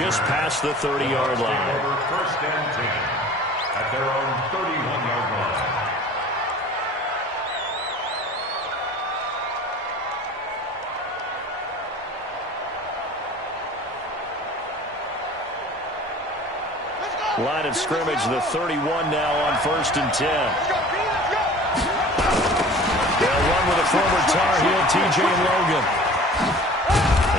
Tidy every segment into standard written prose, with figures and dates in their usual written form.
just past the 30-yard line. First and 10 at their own 31-yard line. Line of scrimmage, the 31 now on first and 10. They'll run with a former Tar Heel, TJ Logan.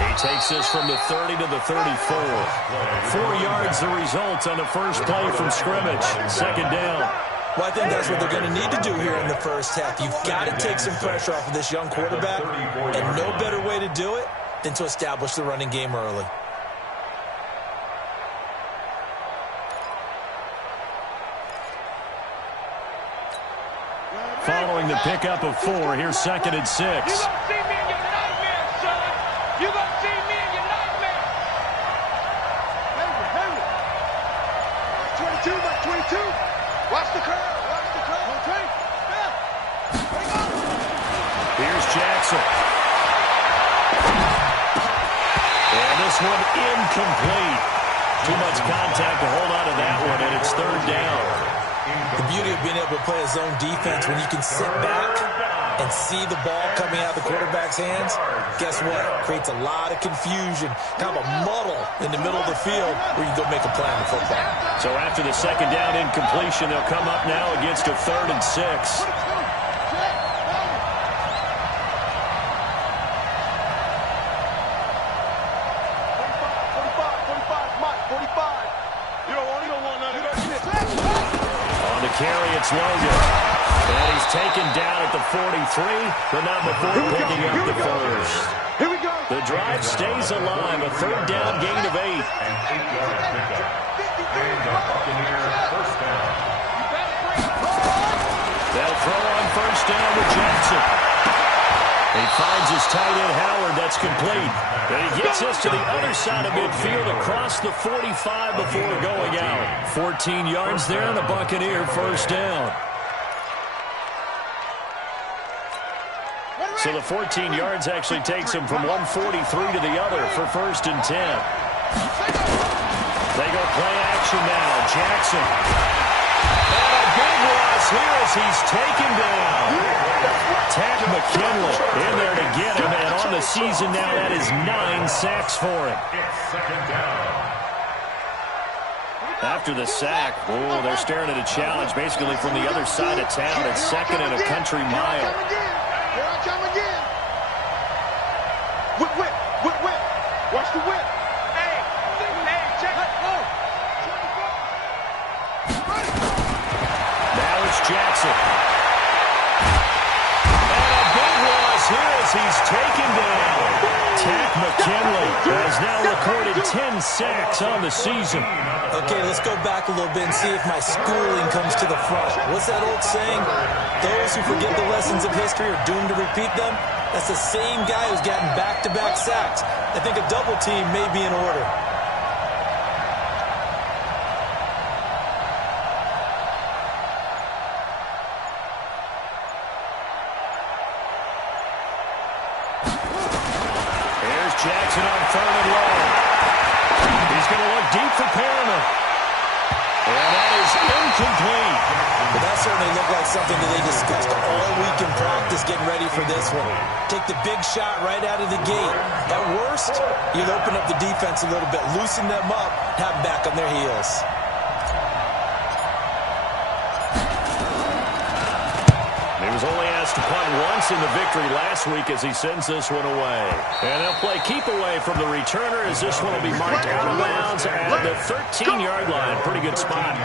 He takes this from the 30 to the 34. 4 yards the result on the first play from scrimmage. Second down. Well, I think that's what they're going to need to do here in the first half. You've got to take some pressure off of this young quarterback, and no better way to do it than to establish the running game early. Following the pickup of 4, here's second and 6. You're going to see me in your nightmares, son. You're going to see me in your nightmares. Henry. 22, by 22. Watch the curve. Okay. Yeah. Here's Jackson. And this one incomplete. Too much contact to hold on to that one, and it's third down. The beauty of being able to play a zone defense when you can sit back and see the ball coming out of the quarterback's hands, guess what? Creates a lot of confusion, kind of a muddle in the middle of the field where you can go make a play on the football. So after the second down incompletion, they'll come up now against a 3rd and 6. Carry, it's Logan. And he's taken down at the 43, but not before picking up the first. Here we go. The drive stays alive, a 3rd down gain of 8. An 8-yard pickup. And the Buccaneers first down. They'll throw on first down with Jackson. He finds his tight end Howard. That's complete. And he gets us to the other side of midfield across the 45 before going out. 14 yards there and a Buccaneer first down. So the 14 yards actually takes him from 143 to the other for first and 10. They go play action now. Jackson. And a big loss here as he's taken down. Ted McKinley in there to get him, and on the season now, that is 9 sacks for him. It's second down. After the sack, they're staring at a challenge basically from the other side of town. It's second and a country mile. Here I come again. Whip. Watch the whip. Hey, check it. Now it's Jackson. Here as he's taken down. Ted McKinley has now recorded 10 sacks on the season. Okay, let's go back a little bit and see if my schooling comes to the front. What's that old saying? Those who forget the lessons of history are doomed to repeat them. That's the same guy who's gotten back-to-back sacks. I think a double team may be in order. Jackson on 3rd and long. He's going to look deep for Perriman. And that is incomplete. But that certainly looked like something that they discussed all week in practice getting ready for this one. Take the big shot right out of the gate. At worst, you'll open up the defense a little bit, loosen them up, have them back on their heels. He was only asked to punt once in the victory last week as he sends this one away. And they'll play keep away from the returner as this one will be marked out of bounds at the 13-yard line. Pretty good spot.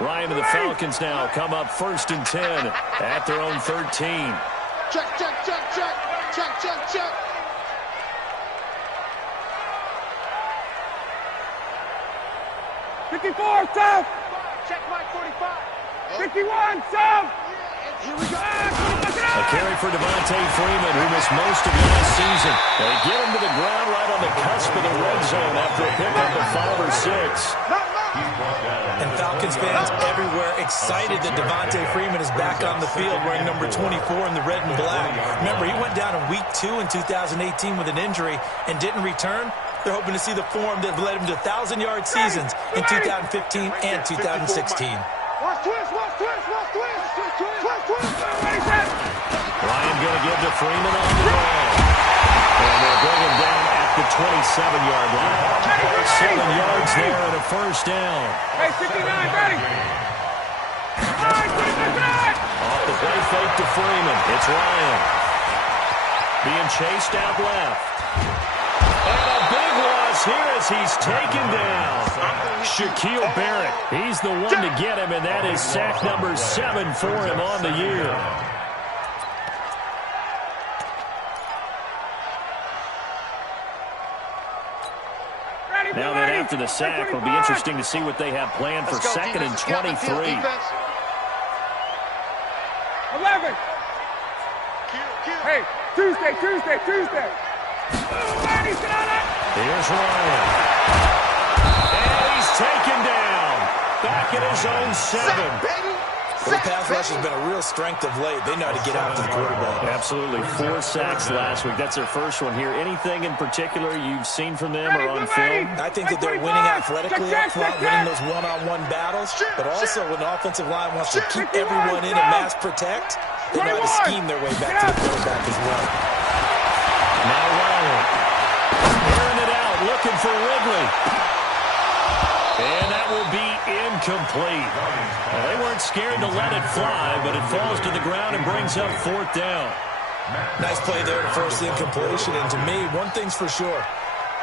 Ryan and the Falcons now come up first and 10 at their own 13. Check. 54, South. Check Mike 45. 51, South. Here we go. A carry for Devontae Freeman, who missed most of last season. They get him to the ground right on the cusp of the red zone after a pickup of 5 or 6. And Falcons fans everywhere excited that Devontae Freeman is back on the field wearing number 24 in the red and black. Remember, he went down in Week 2 in 2018 with an injury and didn't return. They're hoping to see the form that led him to 1,000-yard seasons in 2015 and 2016. Ryan going to give to Freeman on the ball. And they'll bring him down at the 27-yard line. 7 yards there and a first down. Hey, 69, ready. Off the play fake to Freeman. It's Ryan. Being chased out left. And a big loss here as he's taken down. Shaquille Barrett. He's the one to get him, and that is sack number 7 for him on the year. Now that after the sack, it'll be interesting to see what they have planned for 2nd and 23. 11. Hey, Tuesday. Here's Ryan. And he's taken down. Back at his own 7. Well, the pass rush has been a real strength of late. They know how to get out to the quarterback. Absolutely. 4 sacks last week. That's their first one here. Anything in particular you've seen from them or on film? I think that they're winning athletically up front, winning those one-on-one battles, but also when the offensive line wants to keep everyone in and mass protect, they know how to scheme their way back to the quarterback as well. Now Ryan. Airing it out, looking for Ridley. And that will be incomplete. Well, they weren't scared to let it fly, but it falls to the ground and brings up 4th down. Nice play there to force the incompletion. And to me, one thing's for sure.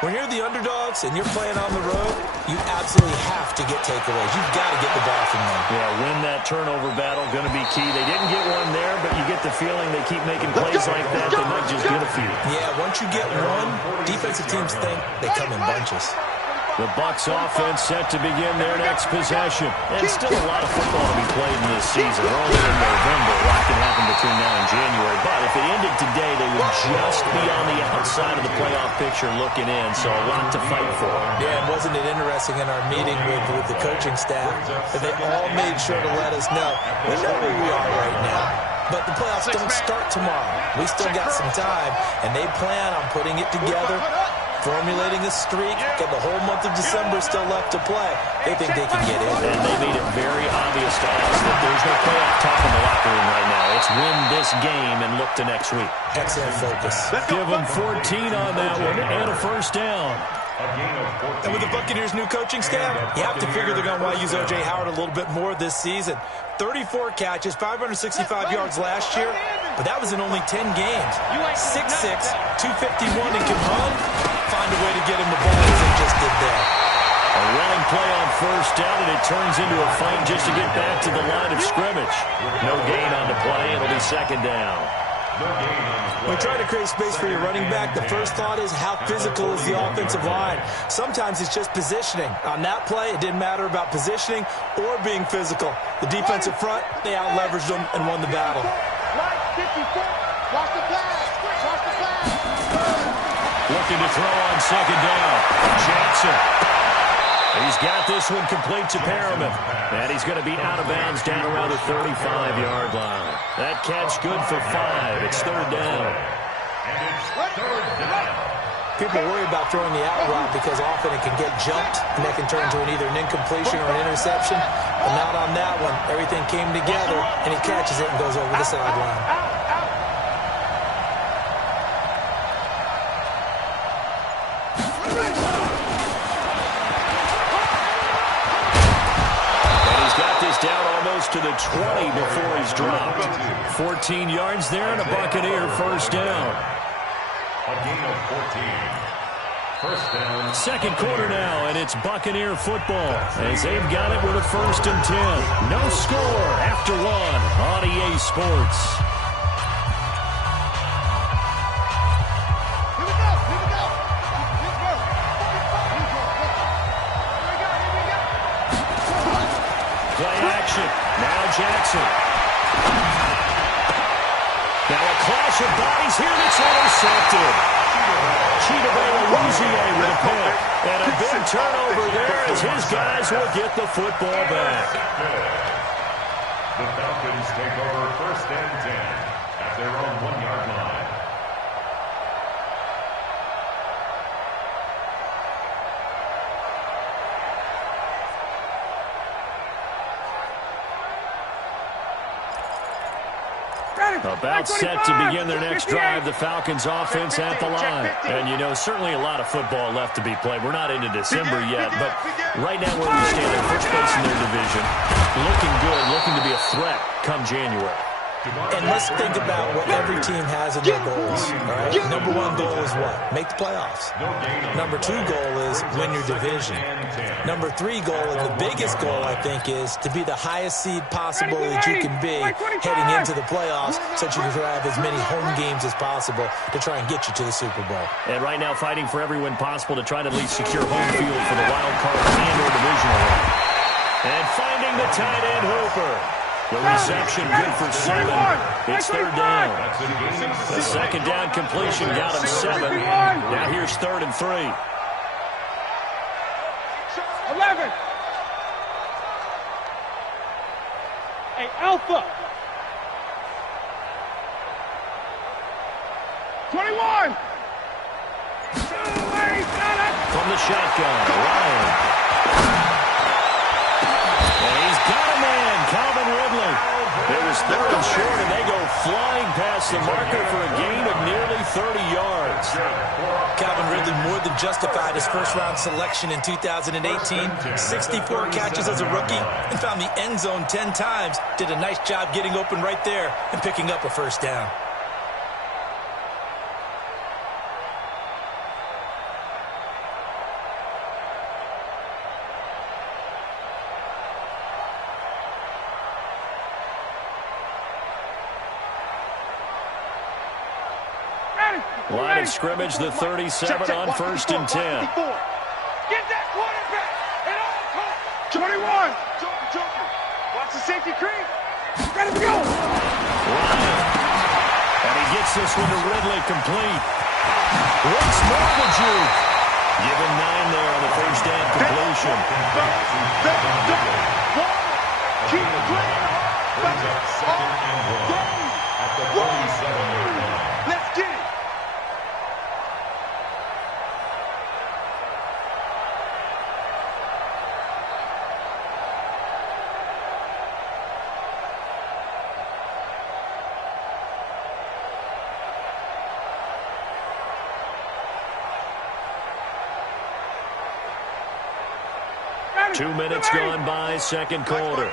When you're the underdogs and you're playing on the road, you absolutely have to get takeaways. You've got to get the ball from them. Yeah, win that turnover battle, going to be key. They didn't get one there, but you get the feeling they keep making plays like that, they might just get a few. Yeah, once you get one, defensive teams think they come in bunches. The Bucs offense set to begin their next possession. And still a lot of football to be played in this season. We're only in November. A lot can happen between now and January. But if it ended today, they would just be on the outside of the playoff picture looking in. So a lot to fight for. Yeah, and wasn't it interesting in our meeting with the coaching staff that they all made sure to let us know, we know where we are right now. But the playoffs don't start tomorrow. We still got some time, and they plan on putting it together, formulating a streak, got the whole month of December still left to play. They think they can get in. And they made it very obvious to us that there's no playoff talk in the locker room right now. It's win this game and look to next week. Excellent focus. Give them 14 on that one and a first down. And with the Buccaneers' new coaching staff, you have to figure they're going to want to use O.J. Howard a little bit more this season. 34 catches, 565 yards last year, but that was in only 10 games. 6'6", 251, and can run. Find a way to get him the ball as they just did there. A running play on first down, and it turns into a fight just to get back to the line of scrimmage. No gain on the play. It'll be 2nd down. When trying to create space for your running back, the first thought is how physical is the offensive line. Sometimes it's just positioning. On that play, it didn't matter about positioning or being physical. The defensive front, they out-leveraged them and won the battle. Looking to throw on 2nd down. Jackson. He's got this one complete to Perriman. And he's going to be out of bounds down around the 35-yard line. That catch good for 5. It's 3rd down. People worry about throwing the out route because often it can get jumped, and that can turn into either an incompletion or an interception. But not on that one. Everything came together, and he catches it and goes over the sideline. Down almost to the 20 before he's dropped. 14 yards there and a Buccaneer first down. A gain of 14. First down. 2nd quarter now, and it's Buccaneer football as they've got it with a 1st and 10. No score after 1 on EA Sports. Now Jackson. Now a clash of bodies here that's intercepted. with a pick. And a big turnover there as his guys will get the football back. The Falcons take over 1st and 10 at their own 1-yard line. About set to begin their next drive, the Falcons offense at the line. And, you know, certainly a lot of football left to be played. We're not into December yet, but right now where we stand, in first place in their division, looking good, looking to be a threat come January. And let's think about what every team has in their goals. All right? Number 1 goal is what? Make the playoffs. Number 2 goal is win your division. Number 3 goal, and the biggest goal, I think, is to be the highest seed possible that you can be heading into the playoffs so that you can have as many home games as possible to try and get you to the Super Bowl. And right now fighting for every win possible to try to at least secure home field for the wild card and or divisional round. And finding the tight end Hooper. The reception good for 7. It's 3rd down. The 2nd down completion got him 7. Now here's 3rd and 3. 11. Hey, Alpha. 21. From the shotgun, Ryan. And he's got a man, Calvin Ridley. It was 3rd and short, and they go flying past the marker for a gain of nearly 30 yards. Calvin Ridley more than justified his first-round selection in 2018. 64 catches as a rookie and found the end zone 10 times. Did a nice job getting open right there and picking up a 1st down. Line of scrimmage, the 37 on 1st and 10. Get that quarterback at all costs. 21. Joker. Watch the safety creep. Ready to go. Ryan. And he gets this one to Ridley complete. Once more the juke. Give him 9 there on the 1st down completion. Keep it playing. At the 47-yard line. Let's get it. Two minutes gone by, 2nd quarter.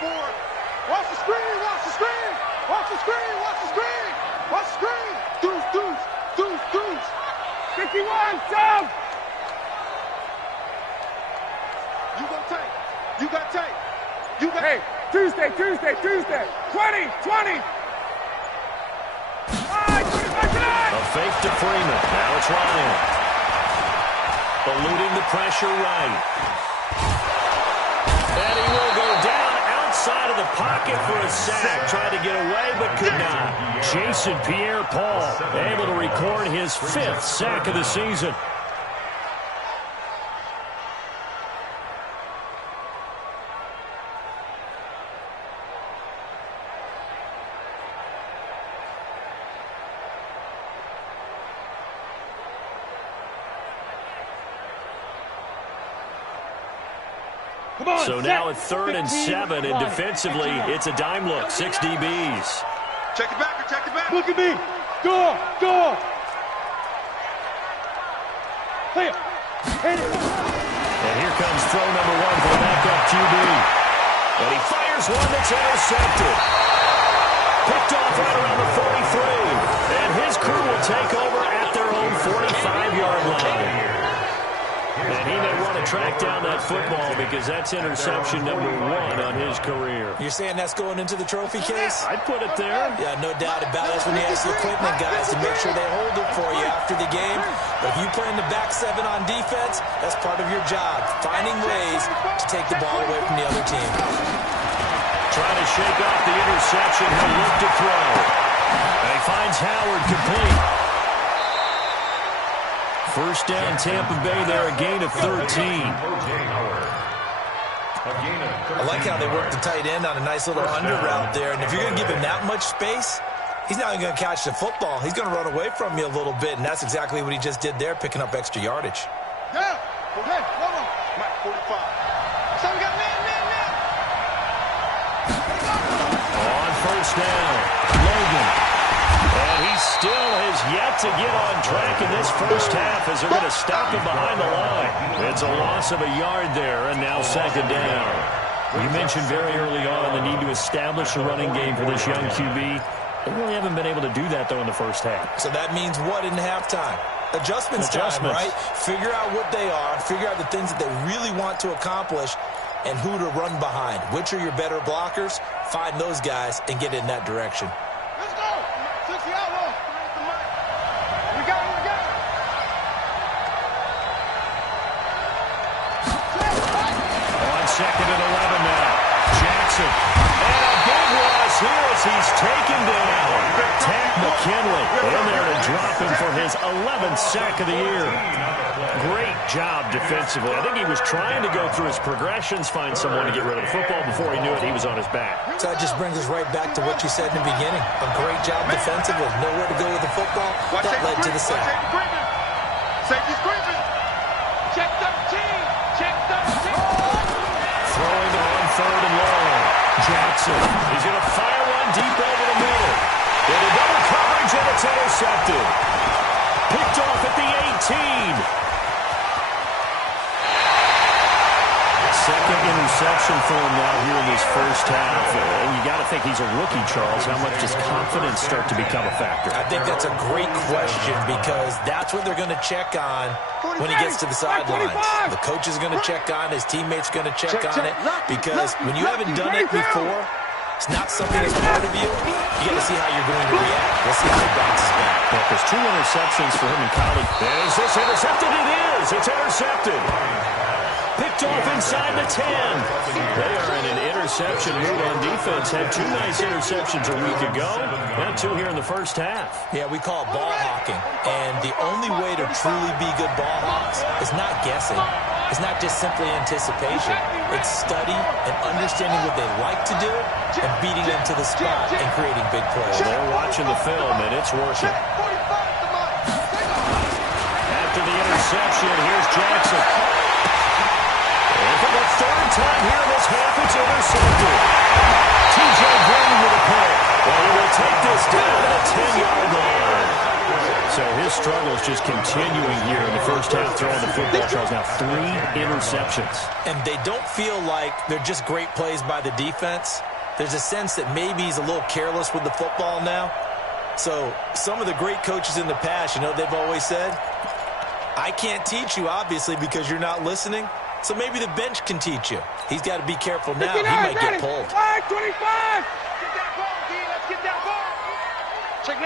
Watch the screen, watch the screen, watch the screen, watch the screen, watch the screen. Deuce. 51, sub. You got tape. Hey, Tuesday. 20. A fake to Freeman. Now it's Ryan. Eluding the pressure right. And he will go down outside of the pocket for a sack. Tried to get away, but could not. Jason Pierre-Paul able to record his 5th sack of the season. So now it's 3rd and 7, and defensively, it's a dime look. 6 DBs. Check it back. Look at me. Door. Clear. And here comes throw number 1 for the backup QB. And he fires one that's intercepted. Picked off right around the 43. And his crew will take over at their own 45-yard line. And he may want to track down that football because that's interception number 1 on his career. You're saying that's going into the trophy case? I'd put it there. Yeah, no doubt about it. That's when you ask the equipment guys to make sure they hold it for you after the game. But if you play in the back 7 on defense, that's part of your job, finding ways to take the ball away from the other team. Trying to shake off the interception. He'll look to throw. And he finds Howard complete. First down, Tampa Bay there, a gain of 13. I like how they work the tight end on a nice little under route there. And if you're going to give him that much space, he's not even going to catch the football. He's going to run away from you a little bit, and that's exactly what he just did there, picking up extra yardage. Yeah. Okay, hold on. Mike, 45. So we got man. On first down, Logan. And he still has yet to get on track in this first half as they're going to stop him behind the line. It's a loss of a yard there, and now second down. You mentioned very early on the need to establish a running game for this young QB. They really haven't been able to do that, though, in the first half. So that means what in halftime? Adjustments time, right? Figure out what they are, figure out the things that they really want to accomplish, and who to run behind. Which are your better blockers? Find those guys and get in that direction. Let's go. 60 outlaw. We got it. On second and 11 now. Jackson. And a big loss here as he's taken down. Tank McKinley in there to drop him for his 11th sack of the year. Great job defensively. I think he was trying to go through his progressions, find someone to get rid of the football. Before he knew it, he was on his back. So that just brings us right back to what you said in the beginning. A great job defensively. Nowhere to go with the football. That led to the sack. Safety's creeping. Check 13. Check 13. Throwing on third and long. Jackson. He's going to fire one deep over the middle. Into double coverage, and it's intercepted. Picked off at the 18. Second interception for him now here in this first half. And you got to think he's a rookie, Charles. How much does confidence start to become a factor? I think that's a great question because that's what they're going to check on when he gets to the sidelines. The coach is going to check on, his teammates going to check on it because when you haven't done it before, it's not something that's part of you. You got to see how you're going to react. Let's see how he bounces back. Yeah, there's 2 interceptions for him in college. Is this intercepted? It is. It's intercepted. Picked off inside the 10. They are in an interception mood on defense. Had 2 nice interceptions a week ago. Now 2 here in the first half. Yeah, we call it ball hawking. And the only way to truly be good ball hawks is not guessing. It's not just simply anticipation. It's study and understanding what they like to do and beating them to the spot and creating big plays. They're watching the film, and it's working. After the interception, here's Jackson. And for the third time here in this half, it's intercepted. T.J. Green with a pick. Well, he will take this down at the 10-yard line. So his struggles just continuing here in the first half, throwing the football. Charles, now 3 interceptions. And they don't feel like they're just great plays by the defense. There's a sense that maybe he's a little careless with the football now. So some of the great coaches in the past, you know, they've always said, I can't teach you, obviously, because you're not listening. So maybe the bench can teach you. He's got to be careful now. He might get pulled. 25. Get that ball, D. Let's get that ball. Check 9.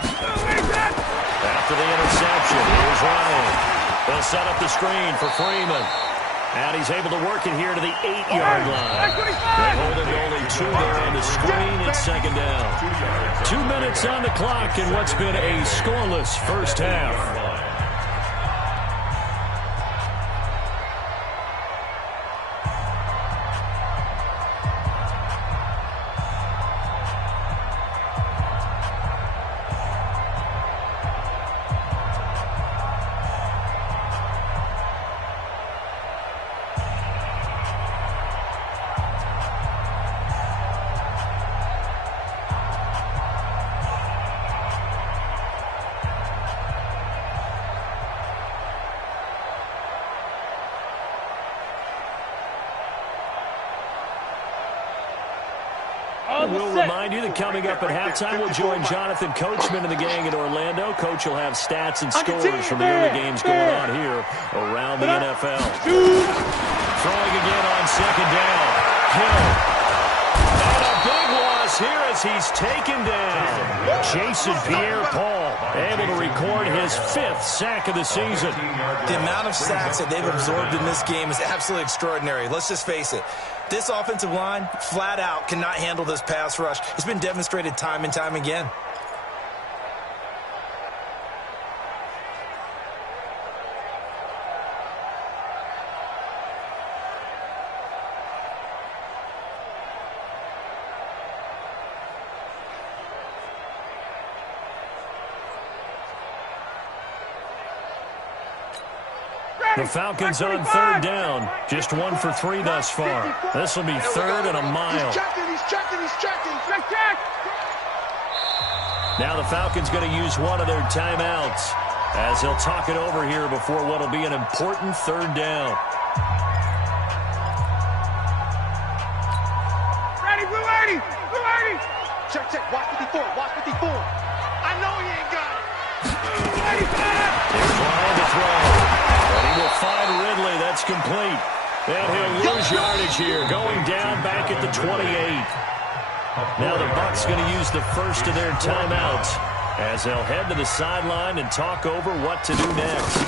After the interception, here's Ryan. They'll set up the screen for Freeman. And he's able to work it here to the 8-yard line. They hold him to only 2 there on the screen. It's second down. 2 minutes on the clock in what's been a scoreless first half. We'll remind you that coming up at halftime, we'll join Jonathan Coachman and the gang in Orlando. Coach will have stats and scores from the early games going on here around the NFL. Throwing again on second down. Hill. And a big loss here as he's taken down. Jason Pierre-Paul able to record his 5th sack of the season. The amount of sacks that they've absorbed in this game is absolutely extraordinary. Let's just face it. This offensive line, flat out, cannot handle this pass rush. It's been demonstrated time and time again. The Falcons on third down. Just 1 for 3 thus far. This will be third and a mile. He's checking. Check. Now the Falcons going to use one of their timeouts as they'll talk it over here before what will be an important third down. Ready, blue 80. Check. Watch 54. I know he ain't got it. Here's Ryan to throw. And he will find Ridley. That's complete. And he'll lose yardage here. Going down back at the 28. Now the Bucs going to use the first of their timeouts as they'll head to the sideline and talk over what to do next.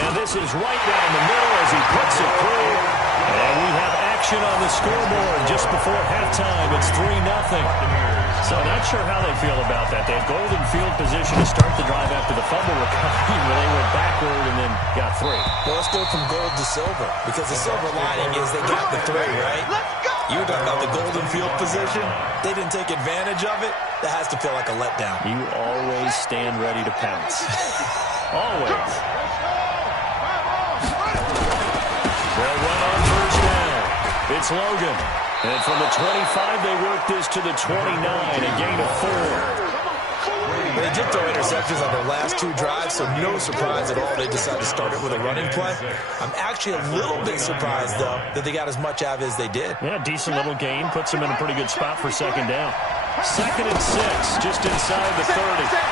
And this is right down the middle as he puts it through. And we have action on the scoreboard just before halftime. It's 3-0. So not sure how they feel about that. They had golden field position to start the drive after the fumble recovery where they went backward and then got 3. Well, let's go from gold to silver because the silver lining is they got the 3, right? You were talking about the golden field position. They didn't take advantage of it. That has to feel like a letdown. You always stand ready to pounce. Always. They'll run on first down. It's Logan. And from the 25, they work this to the 29, a gain of 4. They did throw interceptions on their last 2 drives, so no surprise at all they decided to start it with a running play. I'm actually a little bit surprised, though, that they got as much out of it as they did. Yeah, decent little gain. Puts them in a pretty good spot for second down. 2nd and 6, just inside the 30.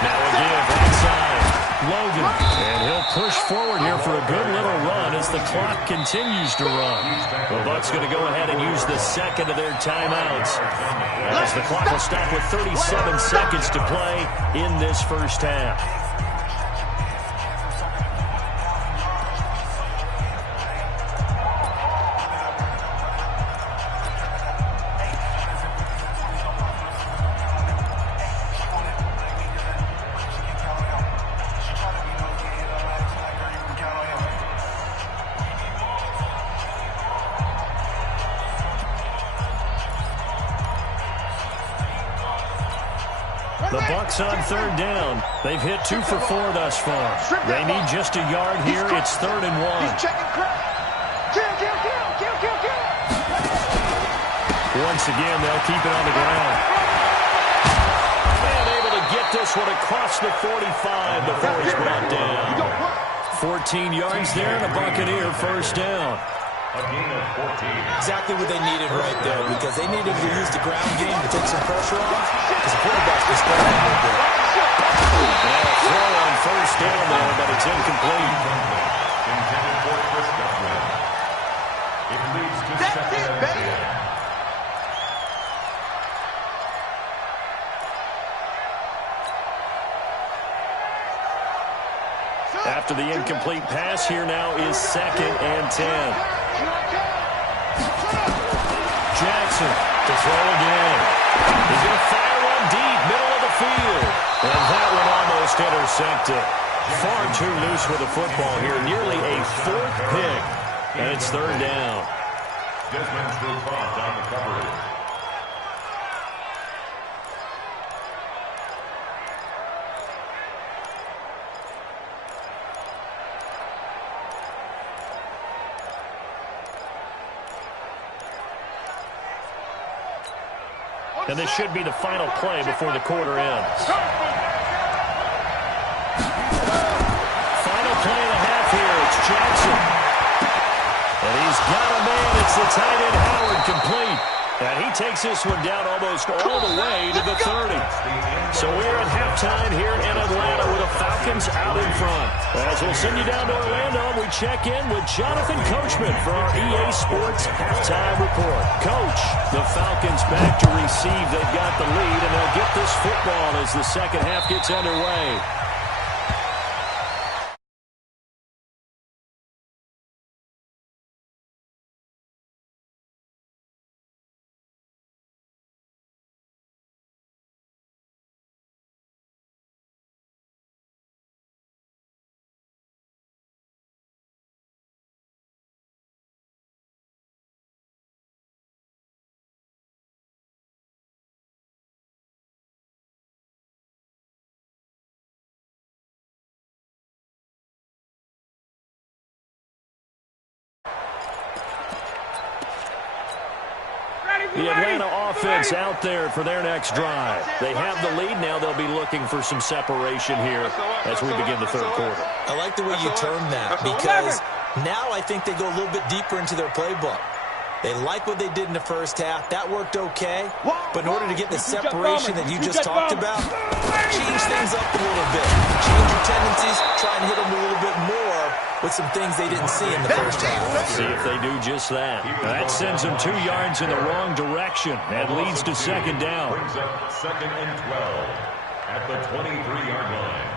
Now a give outside. Logan. And he'll push forward here for a good little run as the clock continues to run. The Bucs going to go ahead and use the second of their timeouts as the clock will stop with 37 seconds to play in this first half. The Bucs on third down. They've hit 2 for 4 thus far. They need just a yard here. It's 3rd and 1. He's checking crap. Kill. Once again, they'll keep it on the ground. And able to get this one across the 45 before he's brought down. 14 yards there and a Buccaneer first down. A gain of 14. Exactly what they needed right there because they needed to use the ground game to take some pressure off because the quarterback's been struggling a little bit. And a throw on first down there, but it's incomplete. Intended for Chris Guthrie. It leads to second and 10. After the incomplete pass, here now is 2nd and 10. Jackson to throw again. He's going to fire one deep, middle of the field. And that one almost intercepted. Far too loose with the football here. Nearly a 4th pick. And it's 3rd down. Desmond Trufant on the coverage. And this should be the final play before the quarter ends. Final play and a half here. It's Jackson. And he's got a man. It's the tight end Howard complete. And he takes this one down almost all the way to the 30. So we're at halftime here in Atlanta with the Falcons out in front. As we'll send you down to Orlando, we check in with Jonathan Coachman for our EA Sports Halftime Report. Coach, the Falcons back to receive. They've got the lead, and they'll get this football as the second half gets underway. The Atlanta offense out there for their next drive. They have the lead. Now they'll be looking for some separation here as we begin the third quarter. I like the way you termed that because now I think they go a little bit deeper into their playbook. They like what they did in the first half. That worked okay. But in order to get the separation that you just talked about, change things up a little bit. Change your tendencies. Try and hit them a little bit more with some things they didn't see in the first half. See if they do just that. That sends them 2 yards in the wrong direction and leads to second down. Brings up 2nd and 12 at the 23-yard line.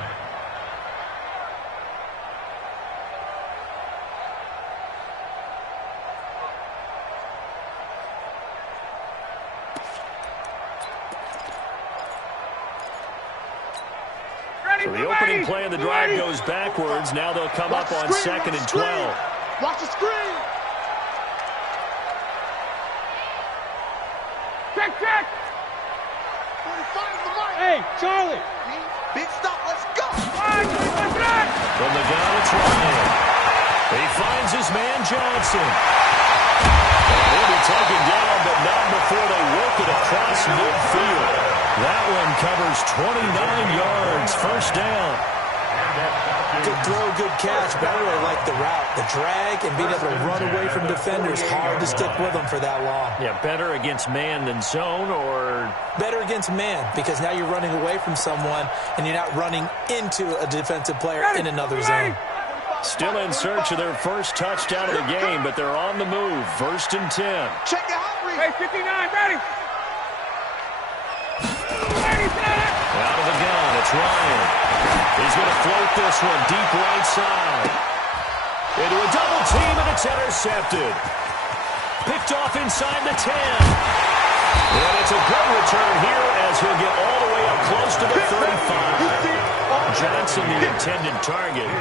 So the opening play of the drive goes backwards. Now they'll come up on 2nd and 12. Watch the screen. Check. 45 to the right. Hey, Charlie. Big stop. Let's go. From the gun, it's Ryan. He finds his man Johnson. He'll be taken down, but not before they work it across midfield. That one covers 29 yards, first down. Good throw, good catch. But I really like the route. The drag and being able to run away from defenders. Hard to stick with them for that long. Yeah, better against man than zone, or? Better against man, because now you're running away from someone and you're not running into a defensive player in another zone. Still in search of their first touchdown of the game, but they're on the move. 1st and 10. Check it out. Hey, 59, ready. Out of the gun, it's Ryan. He's going to float this one deep right side. Into a double team, and it's intercepted. Picked off inside the 10. And it's a good return here as he'll get all the way up close to the 35. Johnson, the intended target.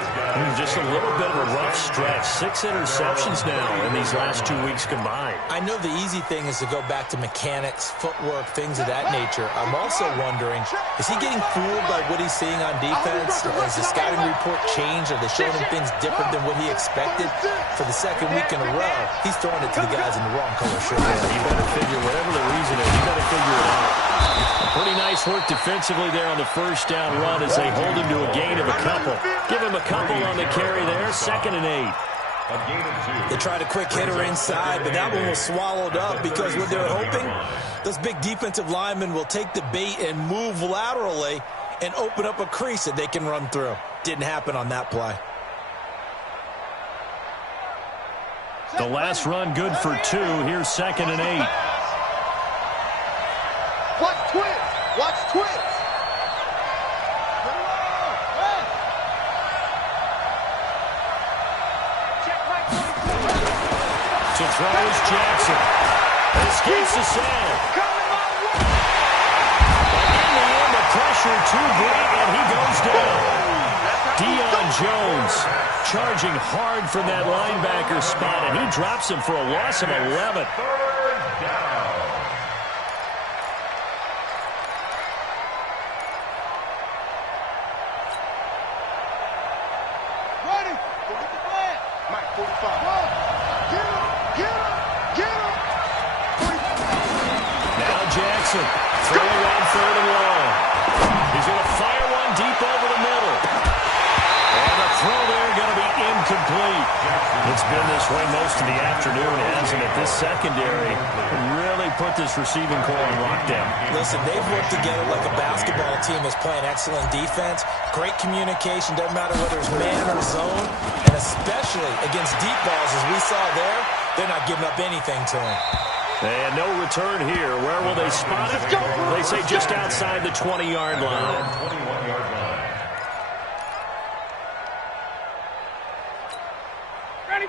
Just a little bit of a rough stretch. 6 interceptions now in these last 2 weeks combined. I know the easy thing is to go back to mechanics, footwork, things of that nature. I'm also wondering, is he getting fooled by what he's seeing on defense? Has the scouting report changed? Are they showing him things different than what he expected? For the 2nd week in a row, he's throwing it to the guys in the wrong color shirt. You better figure, whatever the reason is, you better figure it out. Pretty nice work defensively there on the first down run as they hold him to a gain of a couple. Give him a couple on the carry there. 2nd and 8. They tried a quick hitter inside, but that one was swallowed up because what they're hoping, those big defensive linemen will take the bait and move laterally and open up a crease that they can run through. Didn't happen on that play. The last run good for 2. Here's 2nd and 8. Watch twins. Watch twins. To throw is Jackson. Escapes the sand. But in the end, the pressure too great, and he goes down. Deion Jones charging hard from that linebacker spot, and he drops him for a loss of 11. Throwing on 3rd and long. He's going to fire one deep over the middle. And the throw there going to be incomplete. It's been this way most of the afternoon, hasn't it? This secondary really put this receiving core on lockdown. Listen, they've worked together like a basketball team is playing excellent defense. Great communication, doesn't matter whether it's man or zone. And especially against deep balls, as we saw there, they're not giving up anything to him. And no return here. Where will they spot it? They say just outside the 20-yard line. 21-yard line.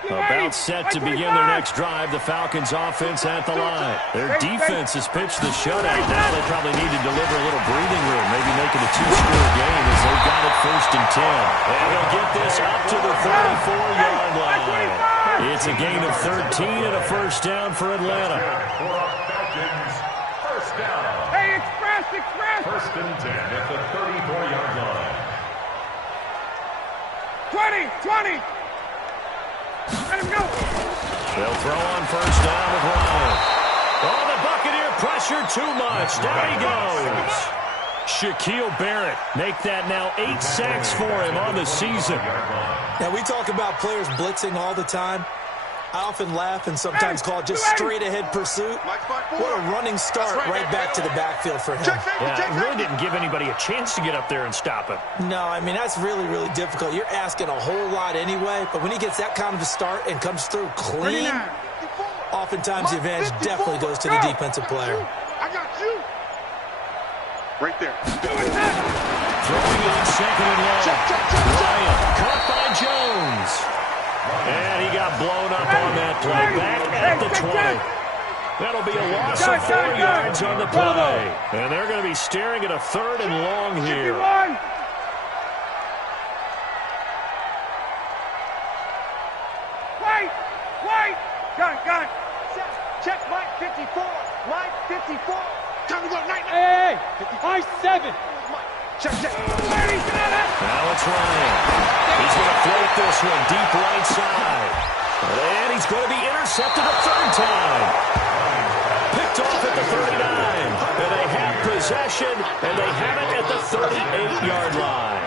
About set to begin their next drive. The Falcons offense at the line. Their defense has pitched the shutout. Now they probably need to deliver a little breathing room, maybe make it a 2-score game as they've got it 1st and 10. And they'll get this up to the 34-yard line. It's a gain of 13 and a first down for Atlanta. First down. Hey, express. 1st and 10 at the 34-yard line. 20. Let him go. They'll throw on 1st down with Ryan. Oh, the Bucs pressure too much. Down he goes. Shaquille Barrett make that now 8 sacks for him on the season. Now, we talk about players blitzing all the time. I often laugh and sometimes call it just straight-ahead pursuit. What a running start right back to the backfield for him. Yeah, it really didn't give anybody a chance to get up there and stop him. No, I mean, that's really, really difficult. You're asking a whole lot anyway, but when he gets that kind of a start and comes through clean, oftentimes the advantage definitely goes to the defensive player. I got you. Right there. Throwing it on second and long. Ryan caught by Jones. And he got blown up on that play. Back at the 20. That'll be a loss of 4 yards on the play. And they're going to be staring at a 3rd and long here. Wait! Got it. Check Mike 54. Mike 54. Time to go, Knight. Hey! Mike 7. Check. Now it's Ryan. He's going to float this one deep right side. And he's going to be intercepted a 3rd time. Picked off at the 39. And they have possession, and they have it at the 38-yard line.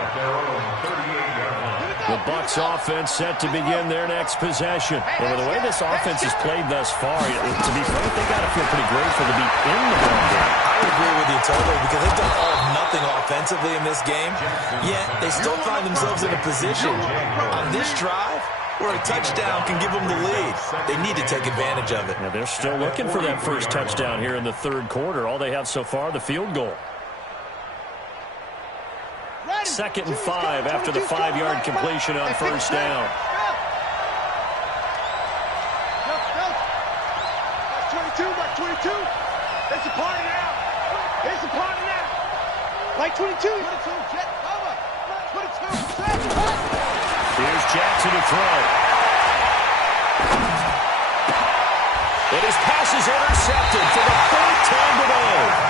The Bucs offense set to begin their next possession. And with the way this offense has played thus far, to be frank, they got to feel pretty grateful to be in the ball game. I agree with you totally because they've done all of nothing offensively in this game, yet they still find themselves in a position on this drive where a touchdown can give them the lead. They need to take advantage of it. Now they're still looking for that first touchdown here in the 3rd quarter. All they have so far, the field goal. 2nd and 5 after the 5-yard completion on 1st down. Mark 22. It's a party now. Like 22. 22, jet cover. 22, Here's Jackson to throw. And his pass is intercepted for the 3rd time today.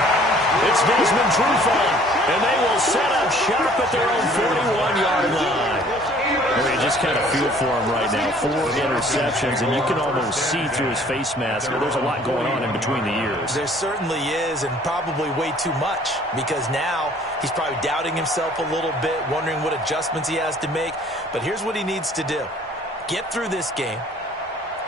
It's Desmond Trufant, and they will set up shop at their own 41-yard line. I mean, just kind of feel for him right now. 4 interceptions, and you can almost see through his face mask. There's a lot going on in between the ears. There certainly is, and probably way too much, because now he's probably doubting himself a little bit, wondering what adjustments he has to make. But here's what he needs to do. Get through this game,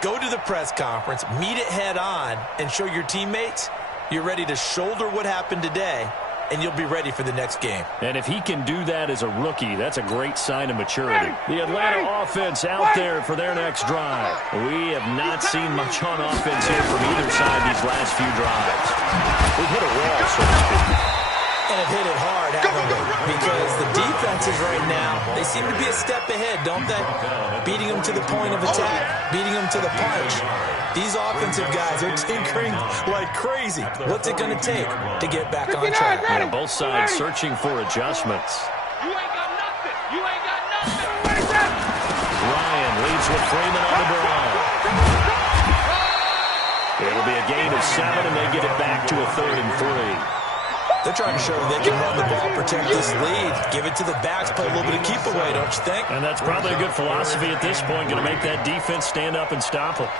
go to the press conference, meet it head on, and show your teammates you're ready to shoulder what happened today, and you'll be ready for the next game. And if he can do that as a rookie, that's a great sign of maturity. The Atlanta offense out there for their next drive. We have not seen much on offense here from either side these last few drives. We've hit a wall, so to speak. And have hit it hard, haven't we? Because the defenses right now, they seem to be a step ahead, don't they? Beating them to the point of attack, beating them to the punch. These offensive guys are tinkering like crazy. What's it going to take to get back on track? Yeah, both sides searching for adjustments. You ain't got nothing. Ryan leads with Freeman on the draw. It'll be a gain of 7, and they get it back to a 3rd and 3. They're trying to show they can run the ball, protect this lead, give it to the backs, play a little bit of keep away, don't you think? And that's probably a good philosophy at this point, going to make that defense stand up and stop them.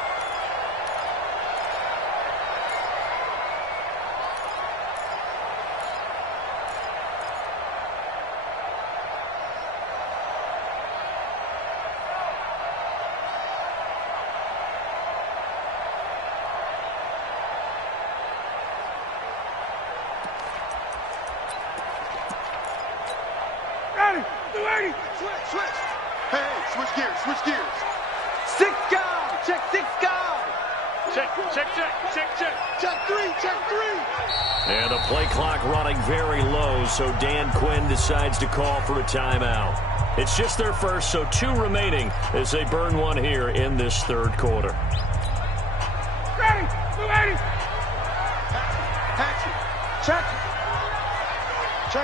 Switch. Hey, switch gears. 6 guys. Check 6 guys. Check 3. And the play clock running very low, so Dan Quinn decides to call for a timeout. It's just their first, so 2 remaining as they burn one here in this 3rd quarter. Ready. Action. Check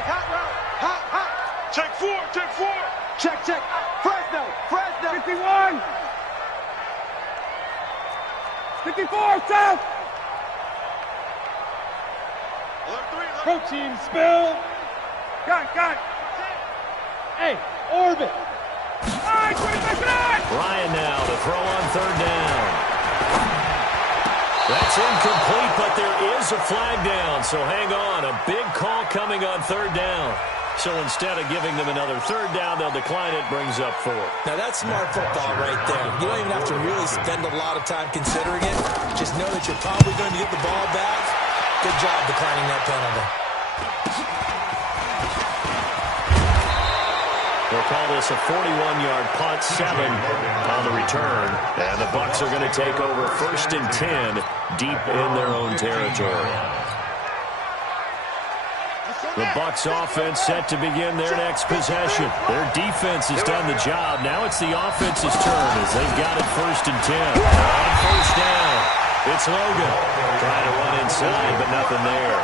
hot route. Hot. Check 4. Check. Fresno. 51. 54, south. Protein spill. Got it. Hey, orbit. All right, 25 minutes. Ryan now to throw on 3rd down. That's incomplete, but there is a flag down. So hang on. A big call coming on third down. So instead of giving them another third down, they'll decline it, brings up 4. Now, that's smart football right there. You don't even have to really spend a lot of time considering it. Just know that you're probably going to get the ball back. Good job declining that penalty. They'll call this a 41-yard punt, 7 on the return. And the Bucs are going to take over 1st and 10 deep in their own territory. The Bucs offense set to begin their next possession. Their defense has done the job. Now it's the offense's turn as they've got it 1st and 10. On 1st down, it's Logan. Trying to run inside, but nothing there.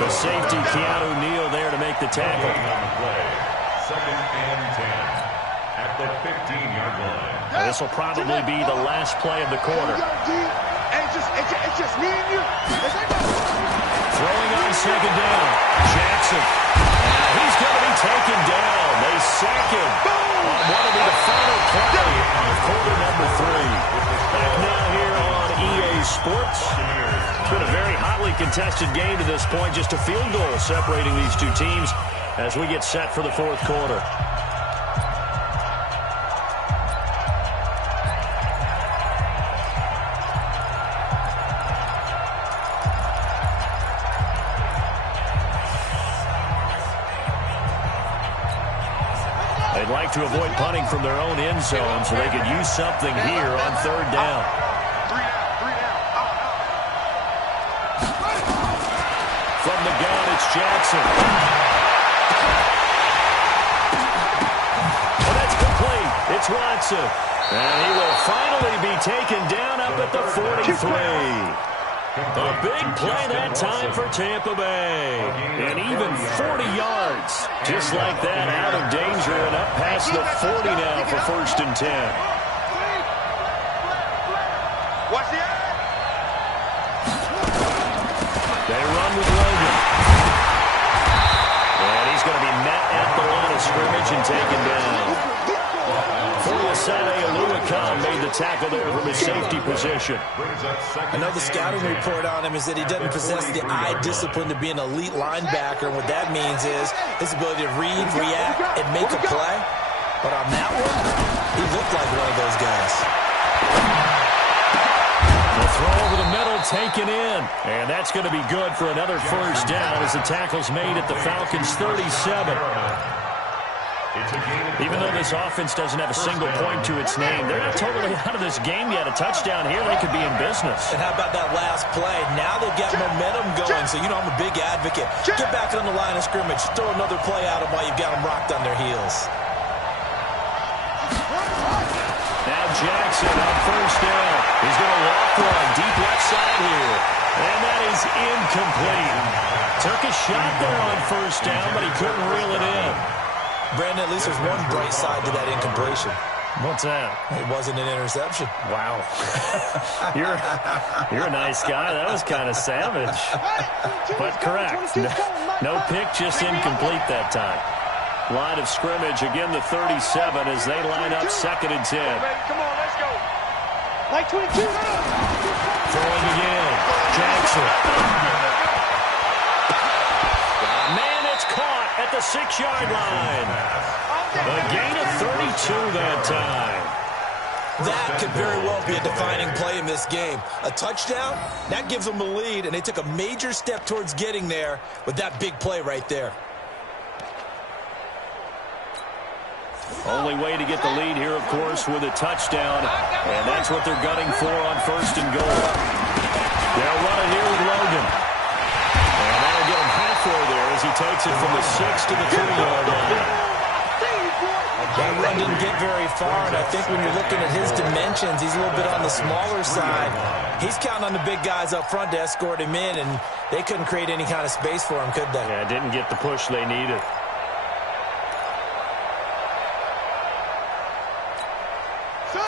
The safety, Keanu Neal, there to make the tackle. 2nd and 10 at the 15-yard line. Now, this will probably be the last play of the quarter. It's just me and you. Throwing on 2nd down, Jackson. He's going to be taken down. They sack him on what will be the final play of quarter number 3. Back now here on EA Sports. It's been a very hotly contested game to this point. Just a field goal separating these two teams as we get set for the 4th quarter. They'd like to avoid punting from their own end zone so they could use something here on 3rd down. From the gun, it's Jackson. And that's complete. It's Watson. And he will finally be taken down up at the 43. A big play that time for Tampa Bay. And even 40 yards. Just like that, out of danger and up past the 40 now for 1st and 10. Watch the eye. They run with Logan. And he's going to be met at the line of scrimmage and taken down. Aluakam made the tackle there from his safety position. I know the scouting report on him is that he doesn't possess the eye discipline to be an elite linebacker. And what that means is his ability to read, react, and make a play. But on that one, he looked like one of those guys. The throw over the middle taken in. And that's going to be good for another 1st down as the tackle's made at the Falcons' 37. Even though this offense doesn't have a single point to its name, they're not totally out of this game yet. A touchdown here, they could be in business. And how about that last play? Now they've got momentum going, so you know I'm a big advocate. Get back on the line of scrimmage. Throw another play at them while you've got them rocked on their heels. Now Jackson on 1st down. He's going to walk one deep left side here. And that is incomplete. Took a shot there on 1st down, but he couldn't reel it in. Brandon, at least there's one bright side to that incompletion. What's that? It wasn't an interception. Wow. You're a nice guy. That was kind of savage. But correct. No pick, just incomplete that time. Line of scrimmage, again the 37 as they line up 2nd and 10. Come on, let's go. Like 22. Throwing again. Jackson. At the 6-yard line. A gain of 32 that time. That could very well be a defining play in this game. A touchdown, that gives them the lead, and they took a major step towards getting there with that big play right there. Only way to get the lead here, of course, with a touchdown, and that's what they're gunning for on 1st and goal. They'll run it here with Logan. And that'll get him halfway there as he takes it from the 6 to the 3-yard line. That run didn't get very far, and I think when you're looking at his dimensions, he's a little bit on the smaller side. He's counting on the big guys up front to escort him in, and they couldn't create any kind of space for him, could they? Yeah, didn't get the push they needed.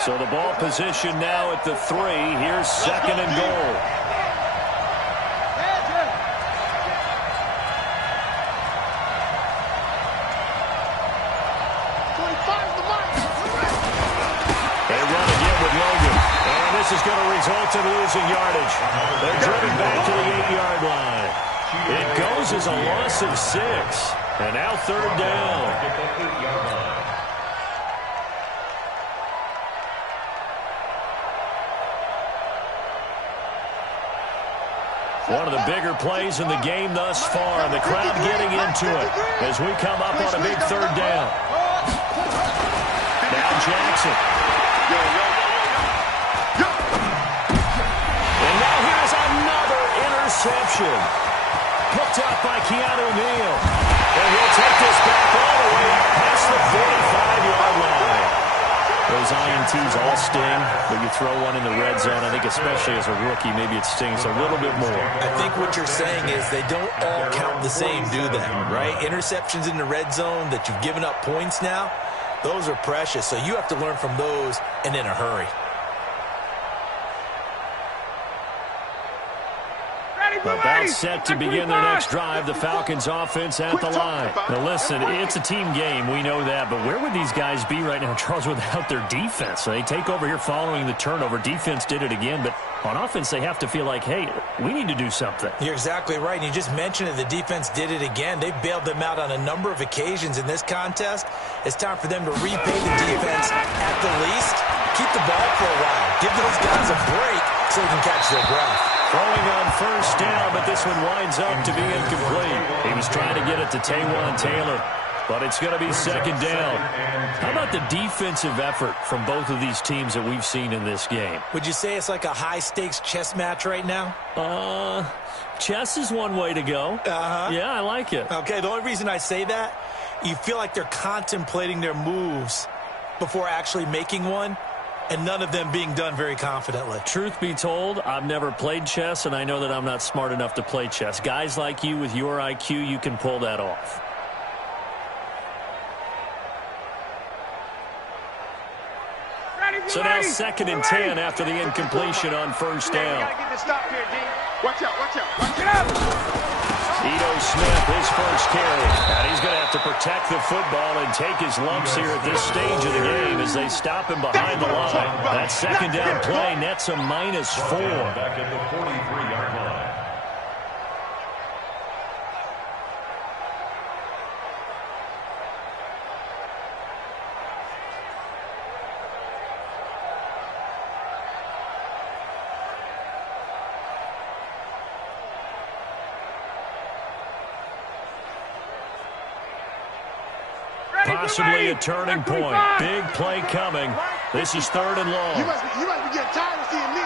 So the ball position now at the 3. Here's 2nd and goal. this is going to result in losing yardage. They're driven back to the 8-yard line. It goes as a loss of 6. And now 3rd down. One of the bigger plays in the game thus far. The crowd getting into it as we come up on a big 3rd down. Now Jackson. And now here's another interception. Picked up by Keanu Neal. And he'll take this back all the way up past the 45-yard line. Those INTs all sting, but you throw one in the red zone, I think especially as a rookie, maybe it stings a little bit more. I think what you're saying is they don't all count the same, do they? Right? Interceptions in the red zone that you've given up points now, those are precious. So you have to learn from those and in a hurry. About set to begin their next drive, the Falcons offense at the line. Now listen, it's a team game, we know that, but where would these guys be right now, Charles, without their defense? They take over here following the turnover. Defense did it again, but on offense they have to feel like, hey, we need to do something. You're exactly right. You just mentioned it. The defense did it again. They bailed them out on a number of occasions in this contest. It's time for them to repay the defense at the least. Keep the ball for a while. Give those guys a break so they can catch their breath. Throwing on 1st down, but this one winds up to be incomplete. He was trying to get it to Taywan Taylor, but it's going to be 2nd down. How about the defensive effort from both of these teams that we've seen in this game? Would you say it's like a high-stakes chess match right now? Chess is one way to go. Yeah, I like it. Okay, the only reason I say that, you feel like they're contemplating their moves before actually making one, and none of them being done very confidently. Truth be told, I've never played chess, and I know that I'm not smart enough to play chess. Guys like you with your IQ, you can pull that off. So now 2nd and 10 after the incompletion on 1st down. Watch out, watch out, watch it out! Ito Smith, his first carry. And he's going to have to protect the football and take his lumps here at this stage of the game as they stop him behind the line. That 2nd down play nets a -4. Back at the 43-yard line. Possibly a turning point. Big play coming. This is 3rd and long. You must be getting tired of seeing me.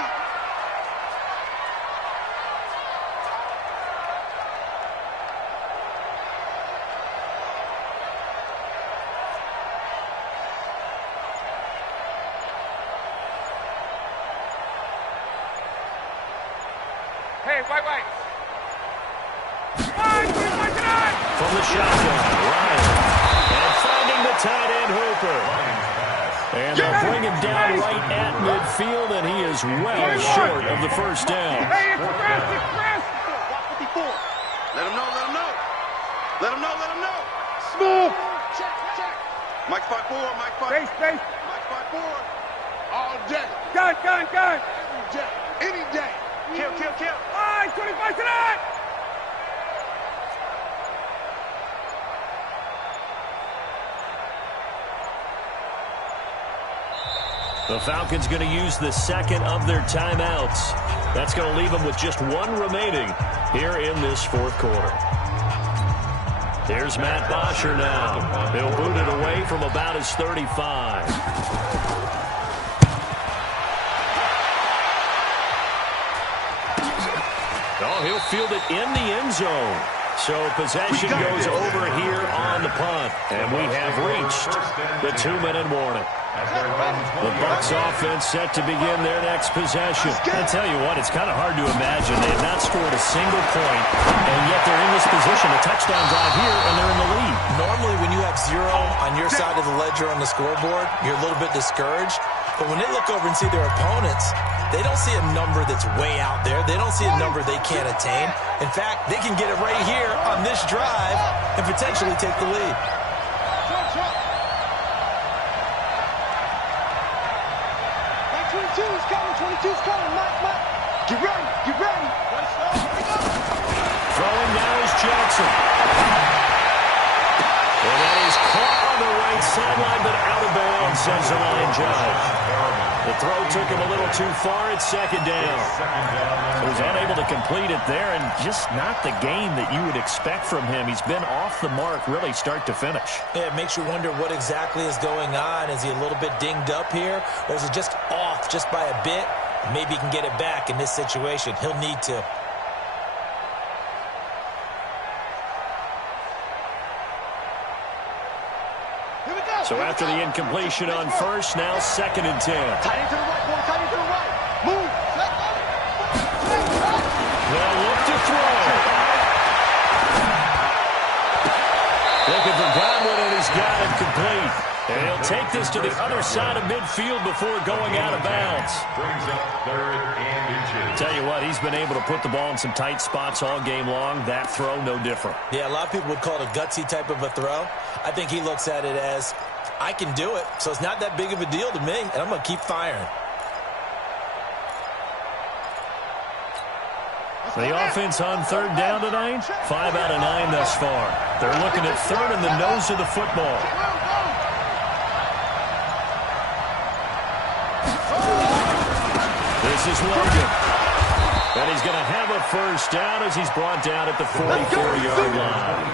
Hey, white. From the shotgun, Ryan. And finding the tight end Hooper. And they'll bring him down right at midfield, and he is well short of the 1st down. Hey, it's press. Watch 54. Let him know. Let him know. Smooth. Check. Mike 5-4, Mike 5. Space. Mike 5-4. All day. Gun. Every day. Any day. Kill. All right, 25 tonight. The Falcons going to use the 2nd of their timeouts. That's going to leave them with just 1 remaining here in this 4th quarter. Here's Matt Bosher now. He'll boot it away from about his 35. Oh, he'll field it in the end zone. So possession goes over here on the punt. And we have reached the 2-minute warning. The Bucs offense set to begin their next possession. I tell you what, it's kind of hard to imagine. They have not scored a single point, and yet they're in this position. A touchdown drive here, and they're in the lead. Normally, when you have 0 on your side of the ledger on the scoreboard, you're a little bit discouraged. But when they look over and see their opponents, they don't see a number that's way out there. They don't see a number they can't attain. In fact, they can get it right here on this drive and potentially take the lead. Two. 22's coming. 22's coming. Mike. Get ready. Throwing now is Jackson. And that is caught on the right sideline, but out of bounds, says the line judge. The throw took him a little too far at second down. He was unable to complete it there, and just not the game that you would expect from him. He's been off the mark really start to finish. Yeah, it makes you wonder what exactly is going on. Is he a little bit dinged up here, or is it just off just by a bit? Maybe he can get it back in this situation. He'll need to. So after the incompletion on first, now 2nd and 10. Tight end to the right, boy. Tight end to the right. Move. They'll look to throw. Looking for Godwin, and he's got it complete. And he'll take this to the other side of midfield before going out of bounds. Brings up 3rd and inches. Tell you what, he's been able to put the ball in some tight spots all game long. That throw, no different. Yeah, a lot of people would call it a gutsy type of a throw. I think he looks at it as, I can do it, so it's not that big of a deal to me, and I'm going to keep firing. The offense on 3rd down tonight, 5 out of 9 thus far. They're looking at 3rd in the nose of the football. This is Logan. And he's going to have a first down as he's brought down at the 44-yard line.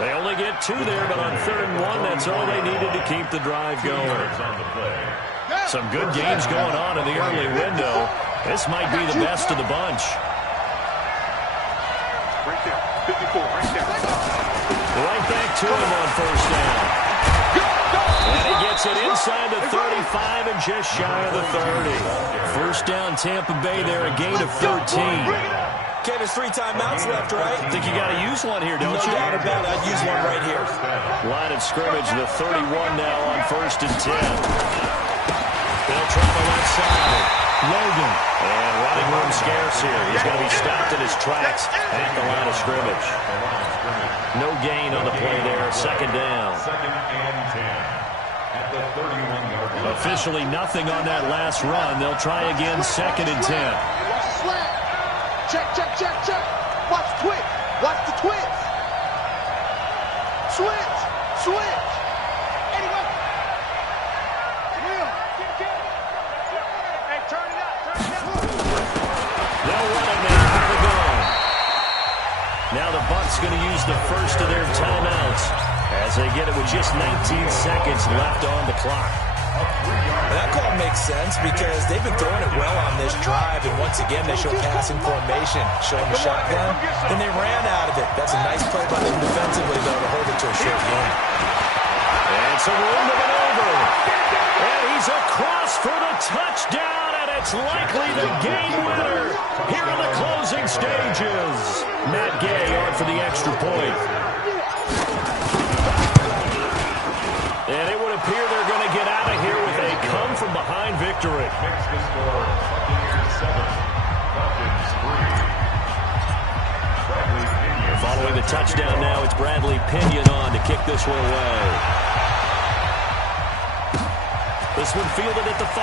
They only get 2 there, but on 3rd and 1, that's all they needed to keep the drive going. Some good games going on in the early window. This might be the best of the bunch. Right there. 54, right there. Right back to him on first down. And he gets it inside the 35 and just shy of the 30. First down Tampa Bay there, a gain of 13. Okay, there's 3 timeouts left, right? Think you got to use one here, don't you? No doubt about it. I'd use one right here. Line of scrimmage, the 31 now on 1st and 10. They'll try the left side. Logan. And running room scarce here. He's going to be stopped in his tracks at the line of scrimmage. No gain on the play there. 2nd down. 2nd and 10. At the 31-yard line. Officially nothing on that last run. They'll try again 2nd and 10. Watch the slant. Check. Watch the twitch. Watch the twitch. Switch. Anyway. Hey, turn it up. They'll run it now for the goal. Now the Bucs going to use the first of their timeouts as they get it with just 19 seconds left on the clock. That call makes sense because they've been throwing it well on this drive, and once again they show passing formation, showing the shotgun, and they ran out of it. That's a nice play by them defensively, though, to hold it to a short game. And some room to maneuver. And he's across for the touchdown, and it's likely the game winner here in the closing stages. Matt Gay on for the extra point. And it would appear they're going to get out of here with a come-from-behind victory. Makes the score Buccaneers 7, Falcons 3. Bradley Pinion. Following the touchdown now, it's Bradley Pinion on to kick this one away. This one fielded at the 5.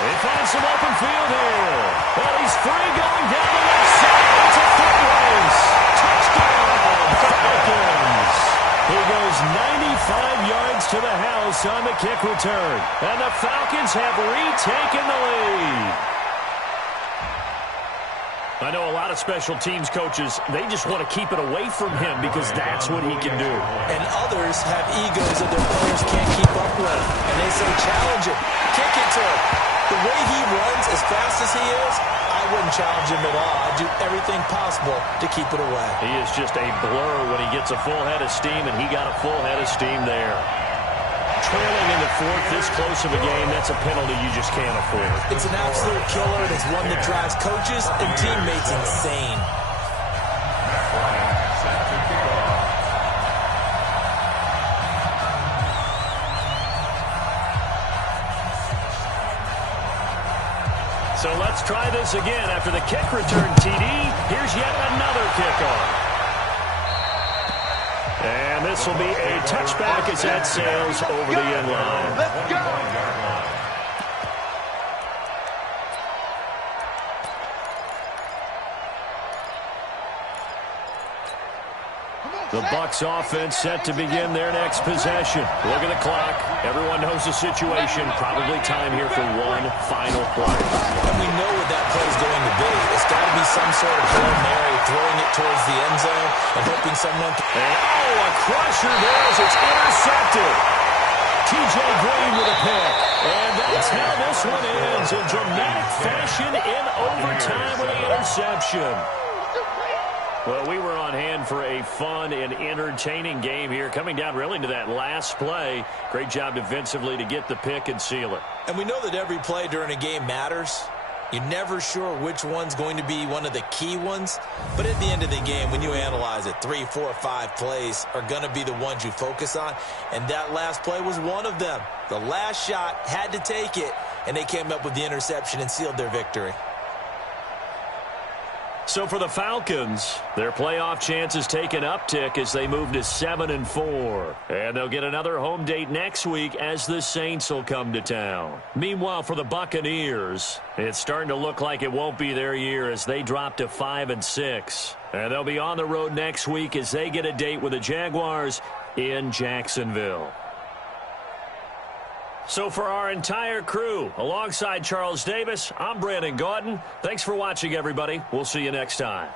They find some open field here. Well, he's free going down the left side. It's a foot race. Touchdown, Falcons. He goes 95 yards to the house on the kick return. And the Falcons have retaken the lead. I know a lot of special teams coaches, they just want to keep it away from him because that's what he can do. And others have egos that their players can't keep up with. And they say, challenge him, kick it to him. The way he runs as fast as he is, I wouldn't challenge him at all. I'd do everything possible to keep it away. He is just a blur when he gets a full head of steam, and he got a full head of steam there. Trailing in the 4th, this close of a game, that's a penalty you just can't afford. It's an absolute killer, and it's one that drives coaches and teammates insane. So let's try this again. After the kick return TD, here's yet another kickoff. And this will be a touchback as that sails over the end line. Let's go! The Bucs offense set to begin their next possession. Look at the clock. Everyone knows the situation. Probably time here for one final play. And we know what that play is going to be. It's got to be some sort of Hail Mary, throwing it towards the end zone and hoping someone can... And, oh, a crusher there as it's intercepted. T.J. Green with a pick. And that's how this one ends in dramatic fashion in overtime with the interception. Well, we were on hand for a fun and entertaining game here, coming down really to that last play. Great job defensively to get the pick and seal it. And we know that every play during a game matters. You're never sure which one's going to be one of the key ones. But at the end of the game, when you analyze it, 3, 4, 5 plays are going to be the ones you focus on. And that last play was one of them. The last shot had to take it, and they came up with the interception and sealed their victory. So for the Falcons, their playoff chances take an uptick as they move to 7-4. And they'll get another home date next week as the Saints will come to town. Meanwhile, for the Buccaneers, it's starting to look like it won't be their year as they drop to 5-6. And they'll be on the road next week as they get a date with the Jaguars in Jacksonville. So for our entire crew, alongside Charles Davis, I'm Brandon Gaudin. Thanks for watching, everybody. We'll see you next time.